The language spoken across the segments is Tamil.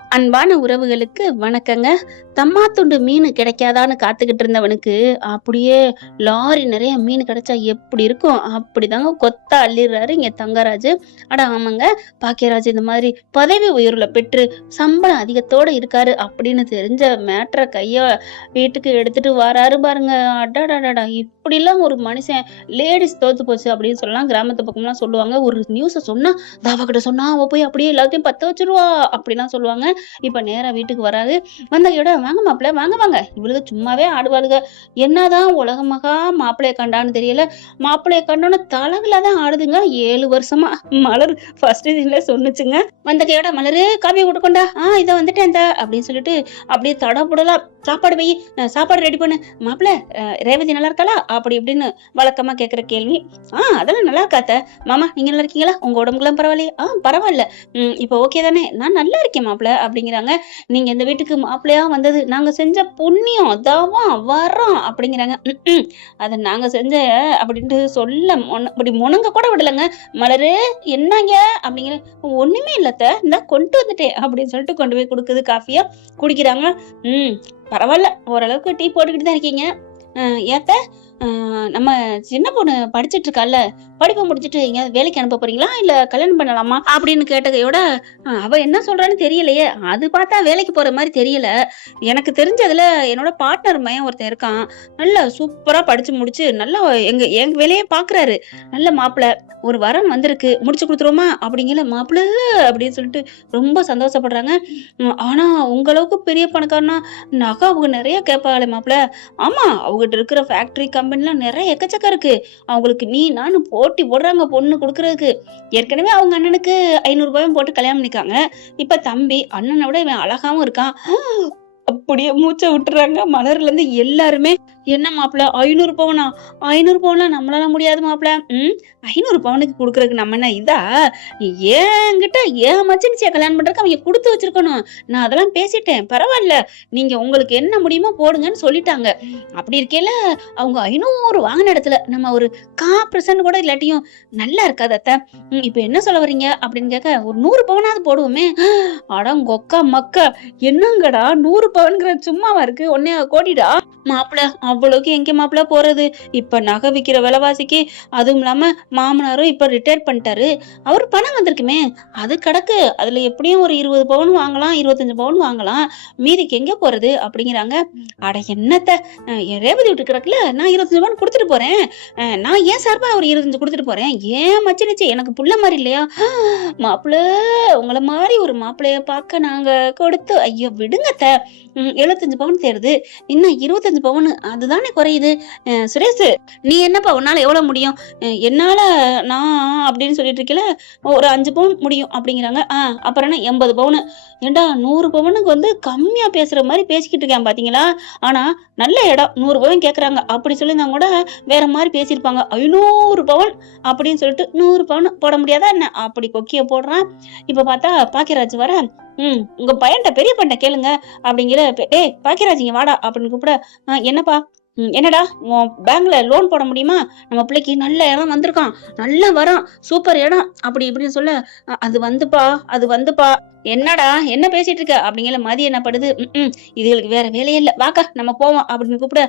அன்பான உறவுகளுக்கு வணக்கங்க. தம்மாத்துண்டு மீன் கிடைக்காதான்னு காத்துக்கிட்டு இருந்தவனுக்கு, அப்படியே லாரி நெறைய மீன் கிடைச்சா எப்படி இருக்கும்? அப்படிதாங்க கொத்தா அள்ளிர்றாரு இங்க தங்கராஜு. அட ஆமாங்க, பாக்கியராஜ் இந்த மாதிரி பதவி உயர்வுல பெற்று சம்பளம் அதிகத்தோட இருக்காரு அப்படின்னு தெரிஞ்ச மேட்ர வீட்டுக்கு எடுத்துட்டு வராரு பாருங்க. அடடடடா! இப்படிலாம் ஒரு மனுஷன் லேடீஸ் தோத்து போச்சு அப்படின்னு சொல்லலாம். கிராமத்து பக்கம்லாம் சொல்லுவாங்க. ஒரு நியூஸ சொன்னா, அவகிட்ட சொன்னா அவ போய் அப்படியே எல்லாத்தையும் பத்த வச்சுருவா அப்படிலாம் சொல்லுவாங்க. இப்ப நேரா வீட்டுக்கு வராரு. வந்தகையோட வாங்க மாப்பிள வாங்க வாங்க. இவளுக சும்மாவே ஆடுவாளுக. என்னதான் உலக மகா மாப்பிளைய கண்டான்னு தெரியல. மாப்பிளைய கண்டோன்னு தலகுல தான் ஆடுதுங்க. 7 வருஷமா. மலர் ஃபர்ஸ்ட் சீன்ல சொன்னுச்சுங்க. வந்தகையோட மலரு காப்பியை கொடுக்கொண்டா. இத வந்துட்டேன் இந்த அப்படின்னு சொல்லிட்டு அப்படியே தடபுடலா சாப்பாடு வை, சாப்பாடு ரெடி பண்ணு. மாப்பிள ரேவதி நல்லா இருக்காளா அப்படி இப்படின்னு வழக்கமா கேக்குற கேள்வி. அதெல்லாம் நல்லா இருக்காத்த. மாமா நீங்க நல்லா இருக்கீங்களா? உங்க உடம்புக்குலாம் பரவாயில்லையே? பரவாயில்ல. இப்ப ஓகே தானே? நான் நல்லா இருக்கேன் மாப்பிள அப்படிங்கிறாங்க. நீங்க இந்த வீட்டுக்கு மாப்பிள்ளையா வந்தது நாங்க செஞ்ச புண்ணியம், தவம், வரோம் அப்படிங்கிறாங்க. அத நாங்க செஞ்ச அப்படின்ட்டு சொல்ல அப்படி முணங்க கூட விடலைங்க. மலரு என்னங்க அப்படிங்கிற. ஒண்ணுமே இல்லத்த, இந்த கொண்டு வந்துட்டேன் அப்படின்னு சொல்லிட்டு கொண்டு போய் கொடுக்குது. காஃபியா குடிக்கிறாங்க. பரவாயில்ல, ஓரளவுக்கு டீ போட்டுக்கிட்டு தான் இருக்கீங்க. ஏத்த நம்ம சின்ன பொண்ணு படிச்சுட்டு இருக்கால, படிப்பை முடிச்சுட்டு எங்கேயாவது வேலைக்கு அனுப்ப போறீங்களா இல்ல கல்யாணம் பண்ணலாமா அப்படின்னு கேட்டதையோட, அவ என்ன சொல்றான்னு தெரியலையே. அது பார்த்தா வேலைக்கு போற மாதிரி தெரியல. எனக்கு தெரிஞ்சதுல என்னோட பார்ட்னர் மையன் ஒருத்தன் இருக்கான். நல்லா சூப்பரா படிச்சு முடிச்சு நல்லா எங்க வேலையே பாக்குறாரு. நல்ல மாப்பிள்ள, ஒரு வரன் வந்திருக்கு, முடிச்சு கொடுத்துருவோமா அப்படிங்கிற. மாப்பிள்ள அப்படின்னு சொல்லிட்டு ரொம்ப சந்தோஷப்படுறாங்க. ஆனா உங்களவுக்கு பெரிய பணக்காரனா நகை அவங்க நிறைய கேட்பாங்களே மாப்பிள்ள. ஆமா, அவங்ககிட்ட இருக்கிற ஃபேக்டரி கம்பெனிலாம் நிறைய எக்கச்சக்கம் இருக்கு. அவங்களுக்கு நீ நானும் போட்டி போடுறாங்க பொண்ணு கொடுக்கறதுக்கு. ஏற்கனவே அவங்க அண்ணனுக்கு 500 ரூபாயும் போட்டு கல்யாணம் பண்ணிக்காங்க. இப்ப தம்பி அண்ணனை விட இவன் அழகாவும் இருக்கான். அப்படியே மூச்சை விட்டுறாங்க மலர்ல இருந்து எல்லாருமே. என்ன மாப்பிள்ள 500 பவுனா? 500 பவுன்லாம் நம்மளால முடியாது மாப்பிள்ள. 500 பவுனுக்கு கொடுக்கறதுக்கு நம்ம என்ன இதா? ஏன்கிட்ட ஏன் மச்சினிச்சியா கல்யாணம் பண்றதுக்கு அவங்க கொடுத்து வச்சிருக்கணும். நான் அதெல்லாம் பேசிட்டேன். பரவாயில்ல, நீங்க உங்களுக்கு என்ன முடியுமோ போடுங்கன்னு சொல்லிட்டாங்க. அப்படி இருக்கேல அவங்க 500 வாங்கின இடத்துல நம்ம ஒரு 1/4% கூட இல்லாட்டியும் நல்லா இருக்காது அத்தை. இப்ப என்ன சொல்ல வர்றீங்க அப்படின்னு கேட்க, ஒரு 100 பவுனாவது போடுவோமே. அடங்கொக்கா மக்கா, என்னங்கடா 100 பவுன்கிற சும்மாவா இருக்கு? ஒன்னே கோடிடா மாப்பிள்ள. அவ்வளவுக்கு எங்க மாப்பிள்ள போறது? இப்ப நகை விக்கிற விலைவாசிக்கு, அதுவும் இல்லாம மாமனாரும் இப்ப ரிட்டையர் பண்ணிட்டாரு. அவர் பணம் வந்திருக்குமே, அது கிடக்கு. அதுல எப்படியும் ஒரு 20 பவுன் வாங்கலாம், 25 பவுன் வாங்கலாம். மீதிக்கு எங்க போறது அப்படிங்கிறாங்க. அட என்னத்த, ரேவதி விட்டு கிடக்குல, நான் 25 பவுன் கொடுத்துட்டு போறேன். நான் ஏன் சார்பா ஒரு 25 கொடுத்துட்டு போறேன். ஏன் மச்சினிச்சு எனக்கு புள்ள மாதிரி இல்லையா? மாப்பிள்ள உங்களை மாதிரி ஒரு மாப்பிள்ளைய பார்க்க நாங்க கொடுத்து, ஐயோ விடுங்கத்த. 75 பவுன் தேருது, இன்னும் 25 பவுன் அதுதானே குறையுது. சுரேஷ் நீ என்னப்பா உன்னால எவ்வளவு முடியும்? என்னால நான் அப்படின்னு சொல்லிட்டு இருக்கல, ஒரு 5 பவுன் முடியும் அப்படிங்கிறாங்க. அப்புறம் என்ன 80 பவுன்? ஏண்டா 100 பவுனுக்கு வந்து கம்மியா பேசுற மாதிரி பேசிக்கிட்டு இருக்கேன் பாத்தீங்களா? ஆனா நல்ல இடம் 100 பவுன் கேக்குறாங்க. அப்படி சொல்லியிருந்தா கூட வேற மாதிரி பேசியிருப்பாங்க. 500 பவுன் அப்படின்னு சொல்லிட்டு 100 பவுன் போட முடியாதா என்ன? அப்படி கொக்கிய போடுறான். இப்ப பார்த்தா பாக்கியராஜ் வர, உங்க பையன்ட்ட பெரிய பையன்ட்ட கேளுங்க அப்படிங்கிற. டேய் பாக்கியராஜ் இங்க வாடா அப்படின்னு கூப்பிட. என்னப்பா? என்னடா உன் பேங்க்ல லோன் போட முடியுமா? நம்ம பிள்ளைக்கு நல்ல இடம் வந்திருக்கான், நல்ல வரம், சூப்பர் இடம் அப்படி இப்படின்னு சொல்ல. அது வந்துப்பா. என்னடா என்ன பேசிட்டு இருக்க அப்படிங்கிற. மதி என்ன படுது. இதுகளுக்கு வேற வேலையே இல்ல, வாக்கா நம்ம போவோம் அப்படின்னு கூப்பிட.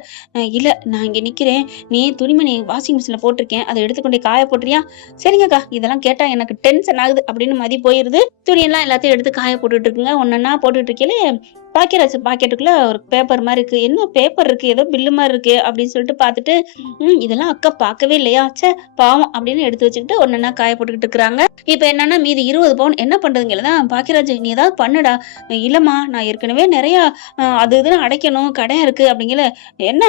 இல்ல நான் இங்க நிக்கிறேன், நீ துணிமணி வாஷிங் மிஷின்ல போட்டிருக்கேன், அதை எடுத்துக்கொண்டே காய போட்டுறியா? சரிங்கக்கா, இதெல்லாம் கேட்டா எனக்கு டென்ஷன் ஆகுது அப்படின்னு மதி போயிருது. துணியெல்லாம் எல்லாத்தையும் எடுத்து காய போட்டுட்டு இருக்குங்க. ஒன்னொன்னா போட்டுட்டு இருக்கே. பாக்கியராஜ் பாக்கெட்டுக்குள்ள ஒரு பேப்பர் மாதிரி இருக்கு. என்ன பேப்பர் இருக்கு, ஏதோ பில்லு மாதிரி இருக்கு அப்படின்னு சொல்லிட்டு பாத்துட்டு, இதெல்லாம் அக்கா பார்க்கவே இல்லையா, சே பாவம் அப்படின்னு எடுத்து வச்சுக்கிட்டு ஒன்னொன்னா காய போட்டுக்கிட்டு இருக்கிறாங்க. இப்ப என்னன்னா மீதி 20 பவுன் என்ன பண்றதுங்கதான். பாக்கியராஜ் நீ ஏதாவது பண்ணுடா. இல்லம்மா நான் ஏற்கனவே நிறைய அது இதுன்னு அடைக்கணும், கடன் இருக்கு அப்படிங்கிற. என்ன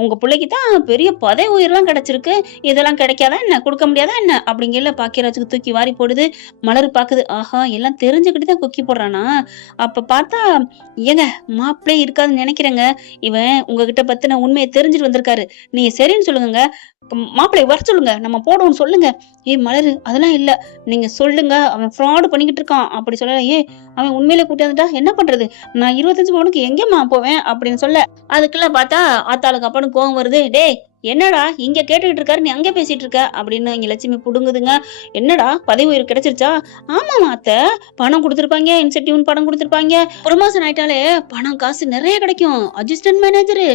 உங்க பிள்ளைக்கு தான் பெரிய பதவி உயர்லாம் கிடைச்சிருக்கு, இதெல்லாம் கிடைக்காதா என்ன, கொடுக்க முடியாதா என்ன அப்படிங்கிற. பாக்கியராஜுக்கு தூக்கி வாரி போடுது. மலர் பாக்குது. ஆஹா, எல்லாம் தெரிஞ்சுக்கிட்டு தான் கொக்கி போடுறானா? அப்ப பார்த்தா ஏங்க மாப்பிளே இருக்காதுன்னு நினைக்கிறேங்க. இவன் உங்ககிட்ட பத்தின உண்மையை தெரிஞ்சுட்டு வந்திருக்காரு. நீங்க சரின்னு சொல்லுங்க, மாப்பிள்ளை வர சொல்லுங்க, நம்ம போடுவோம் சொல்லுங்க. மலரு அதெல்லாம் இல்ல, நீங்க சொல்லுங்க, அவன் ஃப்ராடு பண்ணிக்கிட்டு இருக்கான் அப்படி சொல்லல. அவன் உண்மையிலே கூட்டி வந்துட்டா என்ன பண்றது? நான் 25 பவுனுக்கு எங்கேம்மா போவேன் அப்படின்னு சொல்ல. அதுக்குள்ள பார்த்தா ஆத்தாளுக்கு அப்பனு கோவம் வருது. டேய் என்னடா இங்க கேட்டுக்கிட்டு இருக்காரு, நீ அங்க பேசிட்டு இருக்க அப்படின்னு இங்க லட்சுமி புடுங்குதுங்க. என்னடா பதவி உயர்வு கிடைச்சிருச்சா? ஆமாமா அத்தை, பணம் கொடுத்துருப்பாங்க, இன்சென்டிவ் பணம் கொடுத்துருப்பாங்க. ப்ரொமோஷன் ஆயிட்டாலே பணம் காசு நிறைய கிடைக்கும். Assistant manager.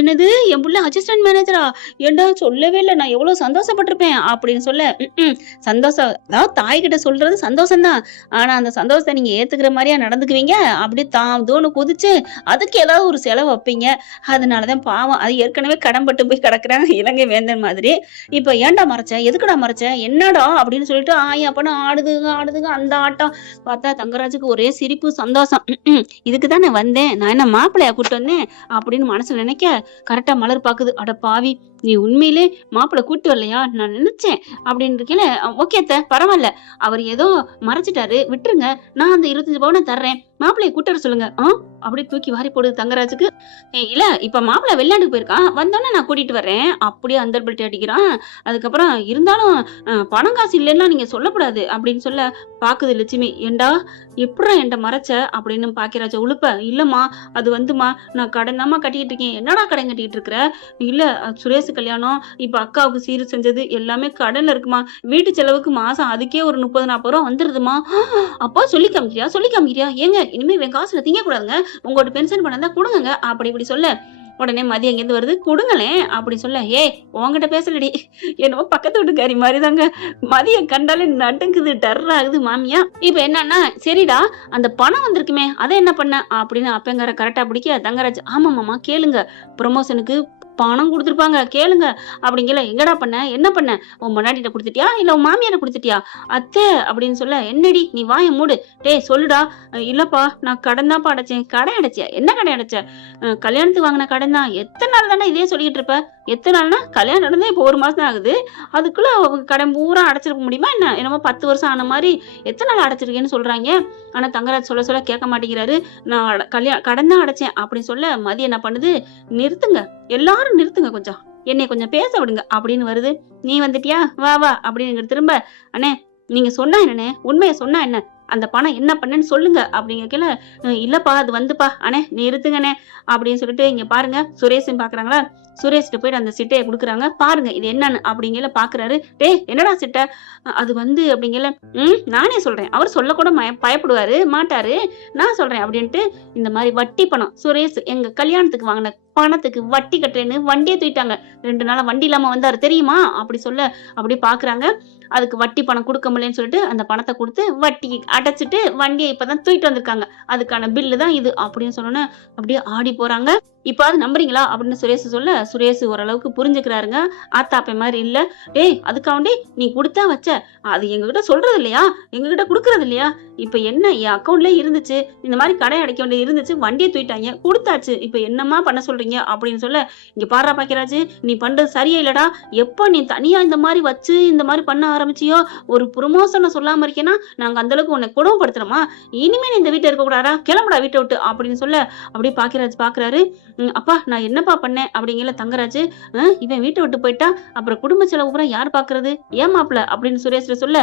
என்னது என் புள்ள அசிஸ்டன்ட் மேனேஜரா? ஏண்டா சொல்லவே இல்லை, நான் எவ்வளவு சந்தோஷப்பட்டிருப்பேன் அப்படின்னு சொல்ல, சந்தோஷம் அதாவது தாய்கிட்ட சொல்றது சந்தோஷம்தான். ஆனா அந்த சந்தோஷத்தை நீங்க ஏத்துக்கிற மாதிரியா நடந்துக்குவீங்க? அப்படி தாம் தோணு குதிச்சு அதுக்கு ஏதாவது ஒரு செலவு வைப்பீங்க. அதனாலதான் பாவம் அது ஏற்கனவே கடன்பட்டு போய் கிடக்குறாங்க இலங்கை வேந்தன் மாதிரி. இப்ப ஏன்டா மறைச்ச, எதுக்குடா மறைச்ச, என்னடா அப்படின்னு சொல்லிட்டு ஆயா பண்ண ஆடுதுங்க அந்த ஆட்டம். பார்த்தா தங்கராஜுக்கு ஒரே சிரிப்பு சந்தோஷம். இதுக்கு தானே வந்தேன், நான் என்ன மாப்பிள்ளையா கூட்டு வந்தேன் அப்படின்னு மனசுல நினைக்க, கரெக்டா மலர் பாக்குது. அட பாவி, நீ உண்மையிலே மாப்பிள்ளை கூட்டு வரலையா, நான் நினைச்சேன் அப்படின்னு இருக்கல. ஓகே அத்தை, பரவாயில்ல, அவர் ஏதோ மறைச்சிட்டாரு, விட்டுருங்க, நான் அந்த 25 பவுனை தர்றேன், மாப்பிள்ளைய கூட்டு வர சொல்லுங்க. அப்படி தூக்கி வாரி போடுது தங்கராஜுக்கு. இல்ல இப்ப மாப்பிள்ளை வெளிநாட்டுக்கு போயிருக்கான், வந்தோடனே நான் கூட்டிட்டு வர்றேன் அப்படியே அந்தர்பல்ட்டி அடிக்கிறான். அதுக்கப்புறம் இருந்தாலும் பணம் காசு இல்லைன்னா நீங்க சொல்லக்கூடாது அப்படின்னு சொல்ல பாக்குது லட்சுமி. ஏண்டா எப்படா என்கிட்ட மறைச்ச அப்படின்னு பாக்கியராஜ உழுப்ப. இல்லம்மா அது வந்துமா, நான் கடன் தாம்மா கட்டிக்கிட்டு இருக்கேன். என்னடா கடன் கட்டிக்கிட்டு இருக்கிற? இல்ல சுரேஷ் கல்யாணம், இப்ப அக்காவுக்கு சீரு செஞ்சது எல்லாமே கடன்ல இருக்குமா, வீட்டு செலவுக்கு மாசம் அதுக்கே ஒரு 30-40 ரூபா வந்துருதுமா. அப்பா சொல்லி காமிக்கிறியா? ஏங்க இனிமே இவன் காசுல திங்க கூடாதுங்க, உங்களோட பென்ஷன் பணம் தான் கொடுங்க அப்படி இப்படி சொல்ல, உடனே மதியம் எங்கேருந்து வருது, கொடுங்களேன் அப்படி சொல்ல. உங்ககிட்ட பேசலடி, என்னவோ பக்கத்து வீட்டுக்காரி மாதிரி தாங்க. மதியம் கண்டாலே நடுங்குது, டர் ஆகுது மாமியா. இப்ப என்னன்னா, சரிடா அந்த பணம் வந்திருக்குமே அதை என்ன பண்ண அப்படின்னு அப்பங்கார கரெக்டா பிடிக்க தங்கராஜ், ஆமாமாமா கேளுங்க, ப்ரொமோஷனுக்கு பணம் கொடுத்துருப்பாங்க கேளுங்க அப்படிங்கல. எங்கடா பண்ண, என்ன பண்ண, உன் முன்னாடிட்ட கொடுத்துட்டியா இல்ல உன் மாமியார கொடுத்துட்டியா? அத்தை அப்படின்னு சொல்ல, என்னடி நீ வாய மூடு, டேய் சொல்லுடா. இல்லப்பா நான் கடன் தான்ப்பா அடைச்சேன். கடை அடைச்சியா? என்ன கடை அடைச்ச? கல்யாணத்துக்கு வாங்கின கடன் தான். எத்தனை நாள் தானே இதே சொல்லிட்டு இருப்ப? எத்தனை நாள்னா கல்யாணம் நடந்தே இப்போ 1 மாசம் தான் ஆகுது, அதுக்குள்ள கடன் பூரா அடைச்சிருக்க முடியுமா என்ன? என்னமோ 10 வருஷம் ஆன மாதிரி எத்தனை நாள் அடைச்சிருக்கேன்னு சொல்றாங்க. ஆனா தங்கராஜ் சொல்ல கேட்க மாட்டேங்கிறாரு. நான் கடன் தான் அடைச்சேன் அப்படின்னு சொல்ல மதியம் என்ன பண்ணுது, நிறுத்துங்க எல்லாரும் நிறுத்துங்க, கொஞ்சம் என்னை கொஞ்சம் பேச விடுங்க அப்படின்னு வருது. நீ வந்துட்டியா, வா வா அப்படின்னு திரும்ப, அண்ணே நீங்க சொன்னா என்னண்ணே, உண்மையை சொன்னா என்ன, அந்த பணம் என்ன பண்ணேன்னு சொல்லுங்க அப்படிங்கல. இல்லப்பா அது வந்துப்பா, அண்ணே நிறுத்துங்கண்ணே அப்படின்னு சொல்லிட்டு, இங்க பாருங்க சுரேஷும் பாக்குறாங்களா, சுரேஷ்கிட்ட போயிட்டு அந்த சிட்டையை கொடுக்குறாங்க. பாருங்க இது என்னன்னு அப்படிங்கல. பாக்குறாரு. என்னடா சிட்டை? அது வந்து அப்படிங்கல. நானே சொல்றேன், அவர் சொல்ல கூட பயப்படுவாரு மாட்டாரு, நான் சொல்றேன் அப்படின்ட்டு, இந்த மாதிரி வட்டி பணம் சுரேஷ் எங்க கல்யாணத்துக்கு வாங்கின பணத்துக்கு வட்டி கட்டுறேன்னு வண்டியை தூக்கிட்டாங்க. 2 நாளா வண்டி இல்லாம வந்தாரு தெரியுமா அப்படி சொல்ல, அப்படி பாக்குறாங்க. அதுக்கு வட்டி பணம் கொடுக்க முடியலன்னு சொல்லிட்டு அந்த பணத்தை கொடுத்து வட்டி அடைச்சிட்டு வண்டியை இப்பதான் தூக்கிட்டு வந்திருக்காங்க, அதுக்கான பில்லு தான் இது அப்படின்னு சொன்னோன்னு அப்படியே ஆடி போறாங்க. இப்ப அது நம்புறீங்களா அப்படின்னு சுரேஷ் சொல்ல, சுரேஷ் ஓரளவுக்கு புரிஞ்சுக்கிறாருங்க. ஆத்தாப்பை மாதிரி இல்ல. அதுக்காண்டி நீ கொடுத்தா வச்ச, அது எங்ககிட்ட சொல்றது இல்லையா, எங்ககிட்ட கொடுக்கறது இல்லையா? இப்ப என்ன, என் அக்கௌண்ட்ல இருந்துச்சு, இந்த மாதிரி கடை அடைக்க வேண்டியது இருந்துச்சு, வண்டியை தூக்கிட்டாங்க, கொடுத்தாச்சு, இப்ப என்னமா பண்ண சொல்றீங்க அப்படின்னு சொல்ல, இங்க பாரா பாக்கியராஜ் நீ பண்றது சரியா இல்லடா. எப்ப நீ தனியா இந்த மாதிரி வச்சு இந்த மாதிரி பண்ண ஆரம்பிச்சியோ, ஒரு ப்ரொமோஷனை சொல்லாம இருக்கேன்னா நாங்க அந்த அளவுக்கு உன்னை கொடுமைப்படுத்துறோமா? இனிமே நீ இந்த வீட்டை இருக்க கூடாதா, கிளம்புடா வீட்டை விட்டு அப்படின்னு சொல்ல, அப்படியே பாக்கியராஜ் பாக்குறாரு. அப்பா நான் என்னப்பா பண்ணேன் அப்படிங்கல. தங்கராஜ், இவன் வீட்டை விட்டு போயிட்டா அப்புறம் குடும்ப செலவு பூரா யார் பாக்குறது, ஏன் மாப்பிள்ள அப்படின்னு சுரேஷ்ல சொல்ல,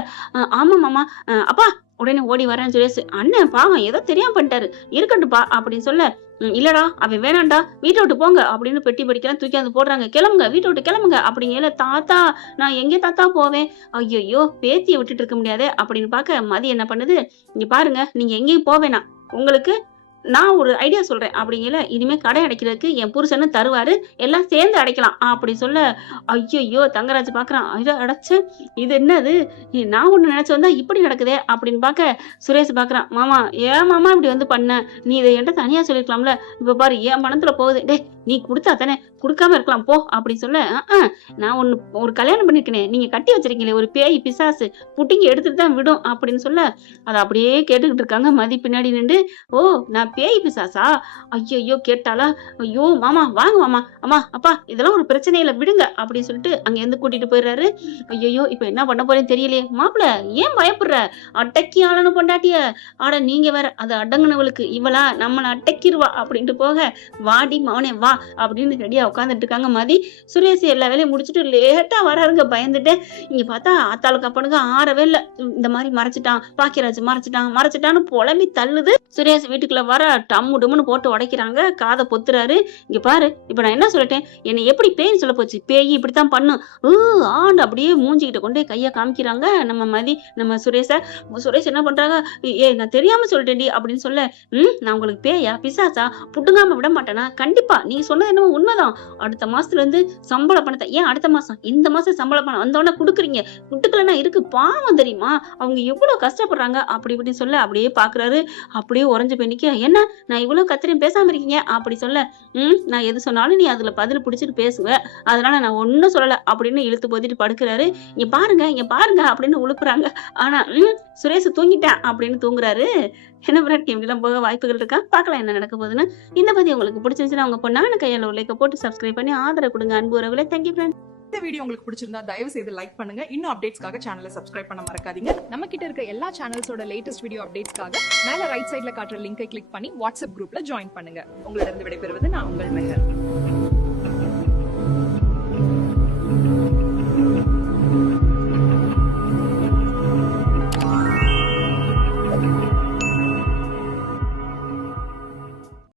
ஆமா மாமா. அப்பா உடனே ஓடி வரேன் சுரேஷ். அண்ணன் பாவம் ஏதோ தெரியாம பண்ணிட்டாரு, இருக்கட்டும்பா அப்படின்னு சொல்ல, இல்லடா அவன் வேணாண்டா, வீட்டை விட்டு போங்க அப்படின்னு பெட்டி படிக்கலாம் தூக்கி வந்து போடுறாங்க. கிளம்புங்க வீட்டை விட்டு கிளம்புங்க அப்படிங்கல. தாத்தா நான் எங்க தாத்தா போவேன், ஐயோ பேத்தியை விட்டுட்டு இருக்க முடியாது அப்படின்னு பாக்க மதி என்ன பண்ணுது, இங்க பாருங்க நீங்க எங்கேயும் போவேனா, உங்களுக்கு நான் ஒரு ஐடியா சொல்றேன் அப்படிங்கல. இனிமே கடை அடைக்கிறதுக்கு என் புருஷன்னு தருவாரு, எல்லாம் சேர்ந்து அடைக்கலாம் அப்படி சொல்ல, ஐயோ தங்கராஜ் பாக்குறான், அடைச்சு இது என்னது, நான் ஒண்ணு நினைச்சு வந்தா இப்படி நடக்குதே அப்படின்னு பாக்க சுரேஷ் பாக்குறான். மாமா ஏன் மாமா இப்படி வந்து பண்ண, நீ இதை என்கிட்ட தனியா சொல்லிருக்கலாம்ல, இப்ப பாரு என் பணத்துல போகுது, நீ கொடுத்தா தானே, கொடுக்காம இருக்கலாம் போ அப்படின்னு சொல்ல, நான் ஒரு கல்யாணம் பண்ணிருக்கேனே, நீங்க கட்டி வச்சிருக்கீங்களே ஒரு பேய் பிசாசு, புட்டிங்க எடுத்துட்டு தான் விடும் அப்படின்னு சொல்ல, அதை அப்படியே கேட்டுக்கிட்டு இருக்காங்க மதி பின்னாடி நின்று. ஓ நான் பேய் பிசாசா, ஐயோ கேட்டாலா, ஐயோ மாமா வாங்க மாமா, அம்மா அப்பா இதெல்லாம் ஒரு பிரச்சனை இல்லை விடுங்க அப்படின்னு சொல்லிட்டு அங்க இருந்து கூட்டிட்டு போயிடுறாரு. ஐயோ இப்ப என்ன பண்ண போறேன்னு தெரியலையே. மாப்பிள்ள ஏன் பயப்படுற, அடக்கி ஆளனு பொண்டாட்டிய, ஆட நீங்க வேற, அது அடங்குனவளுக்கு இவளா நம்மளை அடக்கிடுவா அப்படின்ட்டு போக, வாடி மவனே வா அப்படின்னு ரெடியா உட்காந்துட்டு இருக்காங்க மதி. சுரேஷ் எல்லா வேலையும் முடிச்சுட்டு லேட்டா வராருங்க பயந்துட்டு. இங்க பார்த்தா ஆத்தாளுக்கு அப்பனுக்கு ஆறவே இல்ல. இந்த மாதிரி மறைச்சிட்டான், பாக்கியராஜ் மறைச்சிட்டான்னு புலம்பி தள்ளுது. சுரேஷ் வீட்டுக்குள்ள வர டம்மு டும்முன்னு போட்டு உடைக்கிறாங்க. காதை பொத்துறாரு. இங்க பாரு, இப்ப நான் என்ன சொல்லிட்டேன், என்னை எப்படி பேய்ன்னு சொல்ல போச்சு, பேய் இப்படித்தான் பண்ணும் ஆண்டு அப்படியே மூஞ்சிக்கிட்ட கொண்டே கையை காமிக்கிறாங்க நம்ம சுரேஷ் என்ன பண்றாங்க, நான் தெரியாம சொல்லிட்டேன்டி அப்படின்னு சொல்ல, நான் உங்களுக்கு பேயா பிசாசா புட்டுங்காம விட மாட்டேனா, கண்டிப்பா நீங்க சொன்னது என்னமோ உண்மைதான், அடுத்த மாசத்துல இருந்து சம்பள பணத்தை, ஏன் அடுத்த மாசம், இந்த மாசம் சம்பள பணம் வந்தோடனே குடுக்குறீங்க, குட்டுக்கலன்னா இருக்கு பாவம் தெரியுமா, அவங்க எவ்வளவு கஷ்டப்படுறாங்க அப்படி இப்படின்னு சொல்ல, அப்படியே பாக்குறாரு. அப்படியே உறைஞ்சு போய் நிக்க, என்ன நான் இவ்வளவு கத்திரியும் பேசாம இருக்கீங்க அப்படி சொல்ல, நான் எது சொன்னாலும் நீ அதுல பதில் பிடிச்சிட்டு பேசுவ, அதனால நான் ஒன்னும் சொல்லல அப்படின்னு இழுத்து போத்திட்டு படுக்கிறாரு. இங்க பாருங்க அப்படின்னு உழுப்புறாங்க. ஆனா சுரேஷ் தூங்கிட்டேன் அப்படின்னு தூங்குறாரு. என்ன பிராட்டி இப்படிலாம் போக வாய்ப்புகள் இருக்கா, பார்க்கலாம் என்ன நடக்க போகுதுன்னு. இந்த பதிவு உங்களுக்கு பிடிச்சிருந்துச்சுன்னா உங்க பொண்ணான கையால லைக்க போட்டு சப்ஸ்கிரைப் பண்ணி ஆதரவு கொடுங்க அன்பு உறவுகளே. Thank you friends. இந்த வீடியோ உங்களுக்கு பிடிச்சிருந்தா தயவு செய்து லைக் பண்ணுங்க. இன்னும் அப்டேட்ஸ்க்காக சேனலை சப்ஸ்கிரைப் பண்ண மறக்காதீங்க. நம்ம கிட்ட இருக்க எல்லா சேனல்ஸோட லேட்டஸ்ட் வீடியோ அப்டேட்ஸ்க்காக மேல ரைட் சைடுல காட்டுற லிங்கை கிளிக் பண்ணி வாட்ஸ்அப் குரூப்ல ஜாயின் பண்ணுங்க. உங்களிடம் விடைபெறுவது நான் உங்கள் மெஹர்.